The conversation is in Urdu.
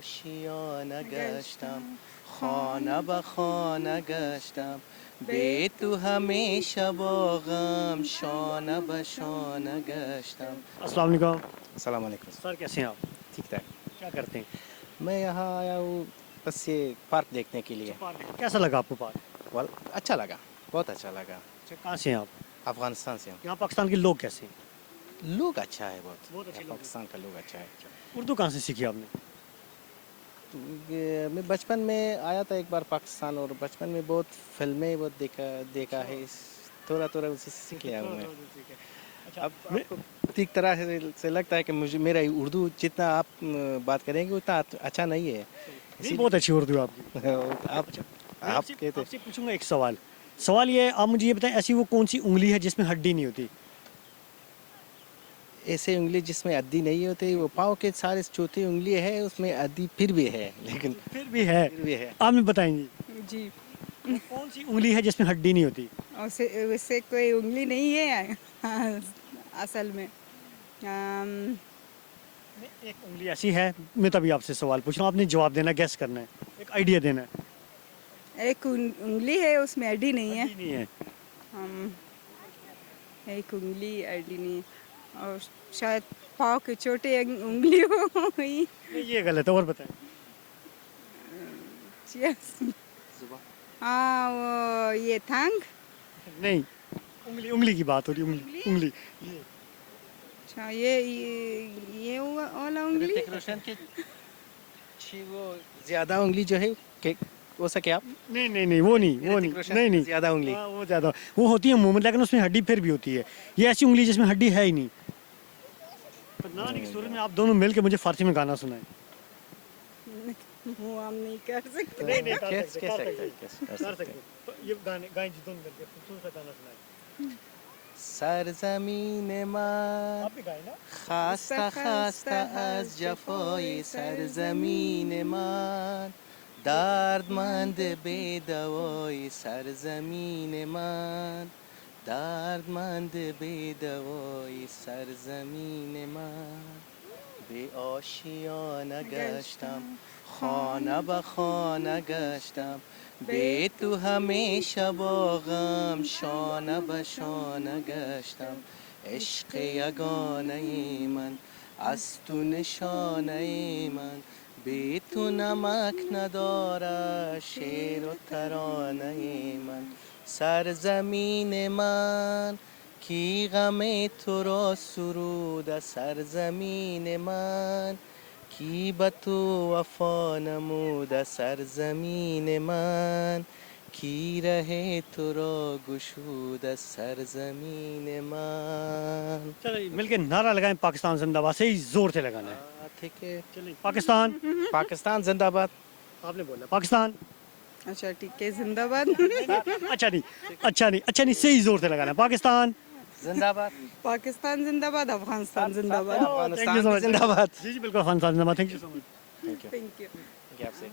آشیانه گشتم خانه به خانه گشتم به تو همیشه با غم شانه به شانه گشتم. السلام علیکم السلام علیکم. سر، کیسے ہیں آپ؟ ٹھیک ٹھاک. کیا کرتے ہیں؟ میں یہاں آیا ہوں بس یہ پارک دیکھنے کے لیے. کیسا لگا آپ کو پارک؟ اچھا لگا, بہت اچھا لگا. کہاں سے ہیں آپ؟ افغانستان سے ہوں. یہاں پاکستان کے لوگ کیسے ہیں؟ لوگ اچھا ہے, بہت بہت اچھے لوگ ہیں. پاکستان کا لوگ اچھا ہے. اردو کہاں سے سیکھی آپ نے؟ میں بچپن میں آیا تھا ایک بار پاکستان, اور بچپن میں بہت فلمیں بہت دیکھا ہے, تھوڑا تھوڑا اسی سے سیکھ لیا ہوں میں. اب آپ کو ٹھیک طرح سے لگتا ہے کہ مجھے میرا اردو جتنا آپ بات کریں گے اتنا اچھا نہیں ہے. نہیں, بہت اچھی اردو ہے آپ کی. آپ کہتے آپ سے پوچھوں گا ایک سوال یہ ہے, آپ مجھے یہ بتائیں ایسی وہ کون سی انگلی ہے جس میں ہڈی نہیں ہوتی؟ ایسے انگلی جس میں ہڈی نہیں ہوتی, وہ پاؤں کے سارے چوتھی انگلی ہے, اس میں ہڈی پھر بھی ہے, لیکن پھر بھی ہے. آپ میں بتائیں گی جی, وہ کون سی انگلی ہے جس میں ہڈی نہیں ہوتی؟ ویسے کوئی انگلی نہیں ہے اصل میں. ایک انگلی ایسی ہے, میں تبھی آپ سے سوال پوچھ رہا ہوں, آپ نے جواب دینا, گیس کرنا ہے, ایک آئیڈیا دینا ہے. ایک انگلی ہے اس میں ہڈی نہیں ہے. ہڈی نہیں ہے. ایک انگلی ہڈی نہیں ہے, اور شاید پاؤں کے چھوٹے انگلی ہوئی. نہیں, یہ غلط ہے, اور بتائیں. ہاں, وہ یہ تھنگ. نہیں, انگلی کی بات ہو رہی, انگلی. اچھا, یہ والا انگلی. رتک روشن کی وہ زیادہ انگلی جو ہے ہو سکے آپ. نہیں, وہ نہیں, زیادہ انگلی وہ زیادہ وہ ہوتی ہے عموماً, لیکن اس میں ہڈی پھر بھی ہوتی ہے. یہ ایسی انگلی جس میں ہڈی ہے ہی نہیں. نانے کی صورت میں آپ دونوں مل کے مجھے فارسی میں گانا سنائیں. وہ ہم نہیں کر سکتے. نہیں, کر سکتے. یہ گانے گائیں جی, دونوں مل کے خوبصورت سا گانا سنائیں. سرزمین من آپ بھی گائیں نا. خسته خسته از جفای سرزمین من, دردمند بی دوای سرزمین من, دردمند بی دوای سرزمین من. به آشیانه گشتم خانه به خانه گشتم, به تو همیشه با غم شانه به شانه گشتم. عشق یگانه من از تو نشانه من, بی تو نمک نداره شعر و ترانه من. سرزمین من کی غم تو را سرود, سرزمین من کی به تو وفا نمود, سرزمین من کی رہے تو را گشود, سرزمین من. چلیں مل کے نعرہ لگائیں, پاکستان زندہ باد, صحیح زور سے لگانا ہے. ٹھیک ہے, چلیں, پاکستان. پاکستان زندہ باد. آپ نے بولا پاکستان. اچھا ٹھیک ہے, زندہ باد. اچھا نہیں, صحیح زور سے لگانا ہے. پاکستان زندہ باد. پاکستان زندہ باد, افغانستان زندہ باد. افغانستان زندہ باد. جی بالکل, افغانستان زندہ باد. Thank you so much. Thank you. Thank you. آپ سے